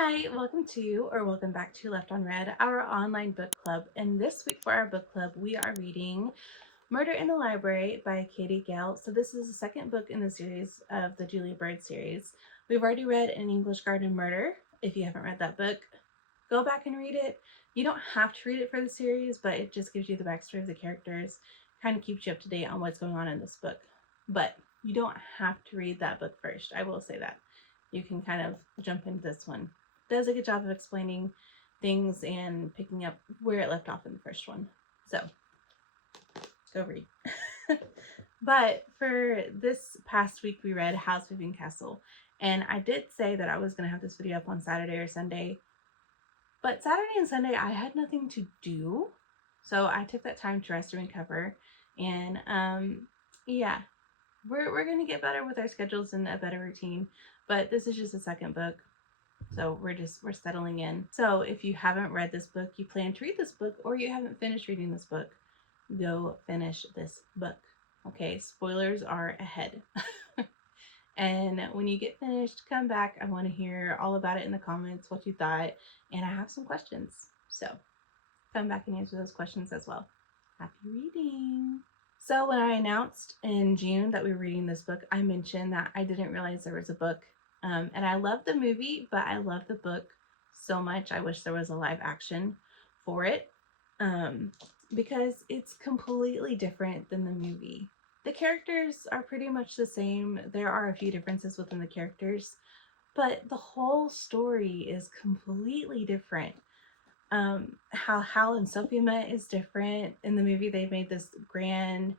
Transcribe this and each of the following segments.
Hi, welcome back to Left on Red, our online book club. And this week for our book club, we are reading Murder in the Library by Katie Gale. So this is the second book in the series of the Julia Bird series. We've already read An English Garden Murder. If you haven't read that book, go back and read it. You don't have to read it for the series, but it just gives you the backstory of the characters, kind of keeps you up to date on what's going on in this book. But you don't have to read that book first. I will say that. You can kind of jump into this one. It does a good job of explaining things and picking up where it left off in the first one. So go read. But for this past week, we read House Moving Castle. And I did say that I was going to have this video up on Saturday or Sunday. But Saturday and Sunday, I had nothing to do. So I took that time to rest and recover. And yeah, we're going to get better with our schedules and a better routine. But this is just a second book. So we're settling in. So if you haven't read this book, you plan to read this book, or you haven't finished reading this book, go finish this book. Okay, spoilers are ahead. And when you get finished, come back. I want to hear all about it in the comments, what you thought, and I have some questions. So come back and answer those questions as well. Happy reading. So when I announced in June that we were reading this book, I mentioned that I didn't realize there was a book. And I love the movie, but I love the book so much. I wish there was a live action for it because it's completely different than the movie. The characters are pretty much the same. There are a few differences within the characters, but the whole story is completely different. How Howl and Sophie met is different. In the movie, they made this grand,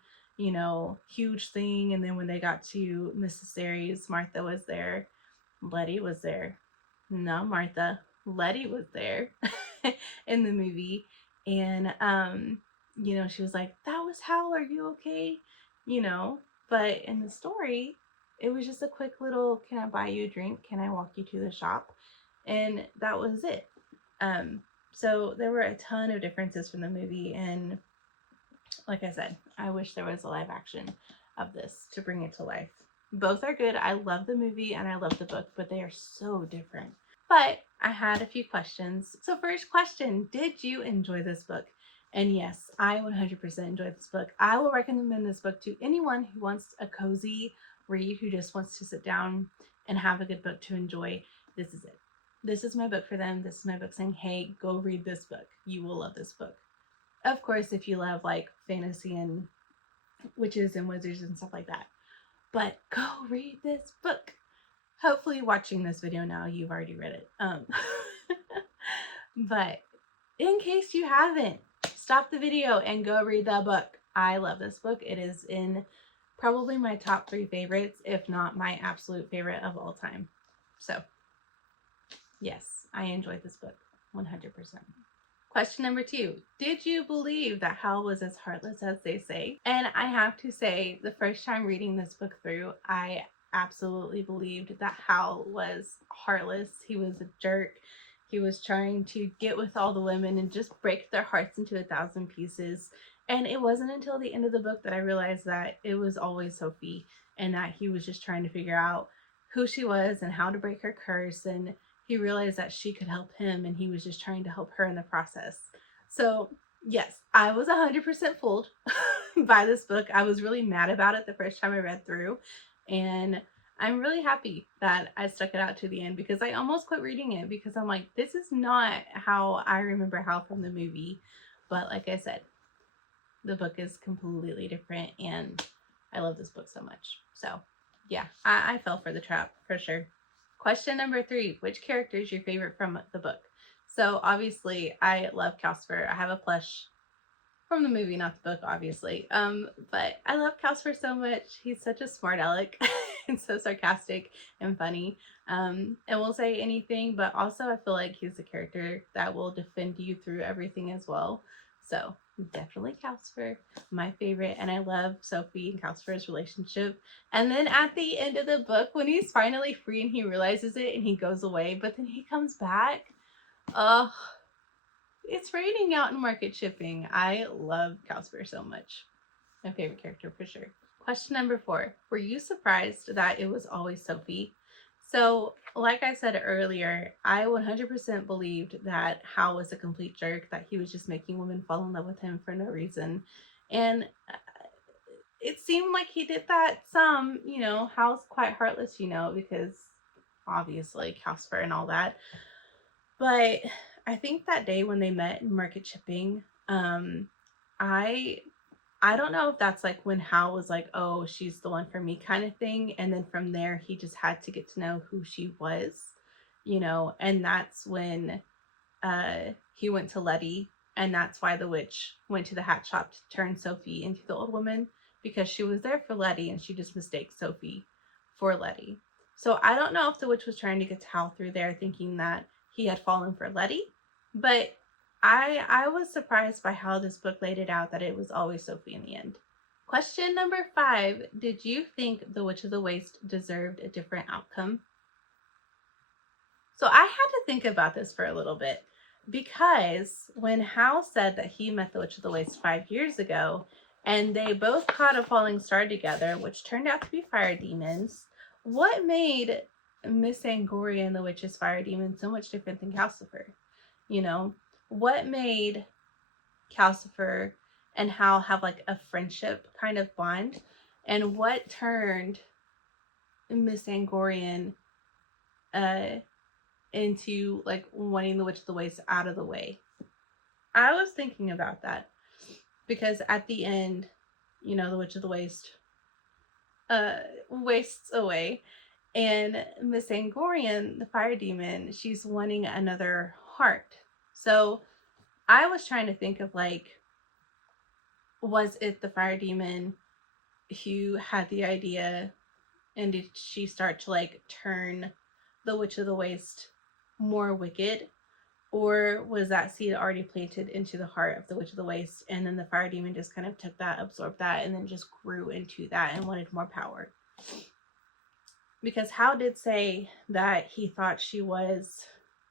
huge thing, and then when they got to Mrs. Aries, Martha was there. Letty was there. Not Martha. Letty was there in the movie. And, she was like, "That was Howl, are you okay?" But in the story, it was just a quick little, "Can I buy you a drink? Can I walk you to the shop?" And that was it. So there were a ton of differences from the movie. And like I said, I wish there was a live action of this to bring it to life. Both are good. I love the movie and I love the book, but they are so different. But I had a few questions. So first question, did you enjoy this book? And yes, I 100% enjoyed this book. I will recommend this book to anyone who wants a cozy read, who just wants to sit down and have a good book to enjoy. This is it. This is my book for them. This is my book saying, hey, go read this book. You will love this book. Of course, if you love like fantasy and witches and wizards and stuff like that. But go read this book. Hopefully watching this video now, you've already read it. But in case you haven't, stop the video and go read the book. I love this book. It is in probably my top 3 favorites, if not my absolute favorite of all time. So yes, I enjoyed this book 100%. Question number 2. Did you believe that Howl was as heartless as they say? And I have to say, the first time reading this book through, I absolutely believed that Howl was heartless. He was a jerk. He was trying to get with all the women and just break their hearts into 1,000 pieces. And it wasn't until the end of the book that I realized that it was always Sophie and that he was just trying to figure out who she was and how to break her curse, and he realized that she could help him and he was just trying to help her in the process. So yes, I was 100% fooled by this book. I was really mad about it the first time I read through, and I'm really happy that I stuck it out to the end, because I almost quit reading it because I'm like, this is not how I remember Howl from the movie. But like I said, the book is completely different and I love this book so much. So yeah, I fell for the trap for sure. Question number 3, which character is your favorite from the book? So obviously I love Calcifer. I have a plush from the movie, not the book, obviously. But I love Calcifer so much. He's such a smart aleck and so sarcastic and funny. And will say anything, but also I feel like he's a character that will defend you through everything as well. So definitely Calcifer, my favorite. And I love Sophie and Calcifer's relationship. And then at the end of the book, when he's finally free and he realizes it and he goes away, but then he comes back. It's raining out in Market Shipping. I love Calcifer so much. My favorite character for sure. Question number 4. Were you surprised that it was always Sophie? So, like I said earlier, I 100% believed that Howl was a complete jerk, that he was just making women fall in love with him for no reason. And it seemed like he did that some, Howl's quite heartless, because obviously Casper and all that. But I think that day when they met in market shipping, I I don't know if that's like when Hal was like, oh, she's the one for me kind of thing. And then from there, he just had to get to know who she was, and that's when he went to Letty. And that's why the witch went to the hat shop to turn Sophie into the old woman, because she was there for Letty and she just mistaked Sophie for Letty. So I don't know if the witch was trying to get to Hal through there thinking that he had fallen for Letty, but I was surprised by how this book laid it out that it was always Sophie in the end. Question number 5. Did you think the Witch of the Waste deserved a different outcome? So I had to think about this for a little bit, because when Hal said that he met the Witch of the Waste 5 years ago, and they both caught a falling star together, which turned out to be fire demons, what made Miss Angoria and the Witch's fire demon so much different than Calcifer? What made Calcifer and Hal have like a friendship kind of bond? And what turned Miss Angorian into like wanting the Witch of the Waste out of the way? I was thinking about that because at the end, the Witch of the Waste wastes away, and Miss Angorian, the fire demon, she's wanting another heart. So I was trying to think of like, was it the fire demon who had the idea, and did she start to like turn the Witch of the Waste more wicked? Or was that seed already planted into the heart of the Witch of the Waste, and then the fire demon just kind of took that, absorbed that, and then just grew into that and wanted more power? Because Hal did say that he thought she was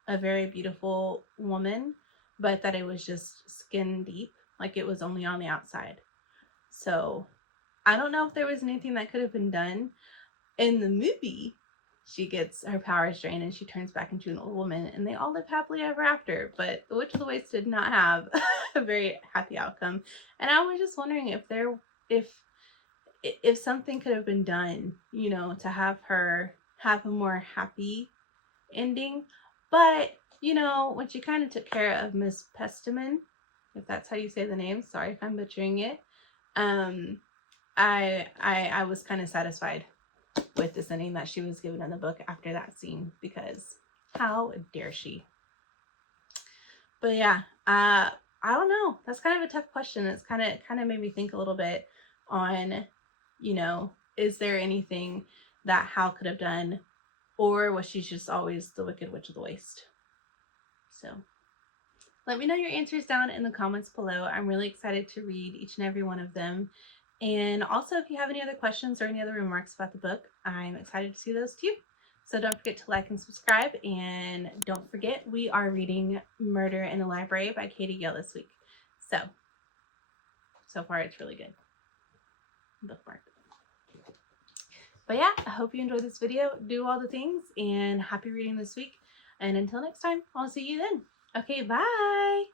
a very beautiful woman, but that it was just skin deep, like it was only on the outside. So I don't know if there was anything that could have been done. In the movie, she gets her powers drained and she turns back into an old woman, and they all live happily ever after. But the Witch of the Waste did not have a very happy outcome, and I was just wondering if something could have been done, to have her have a more happy ending. But when she kind of took care of Miss Pestaman, if that's how you say the name, sorry if I'm butchering it, I was kind of satisfied with this ending that she was given in the book after that scene, because how dare she? But yeah, I don't know. That's kind of a tough question. It's kind of made me think a little bit on, is there anything that Hal could have done, or was she just always the Wicked Witch of the Waste? So let me know your answers down in the comments below. I'm really excited to read each and every one of them. And also, if you have any other questions or any other remarks about the book, I'm excited to see those too. So don't forget to like and subscribe. And don't forget, we are reading Murder in the Library by Katie Gale this week. So far it's really good. Bookmark. But yeah, I hope you enjoyed this video. Do all the things, and happy reading this week. And until next time, I'll see you then. Okay, bye!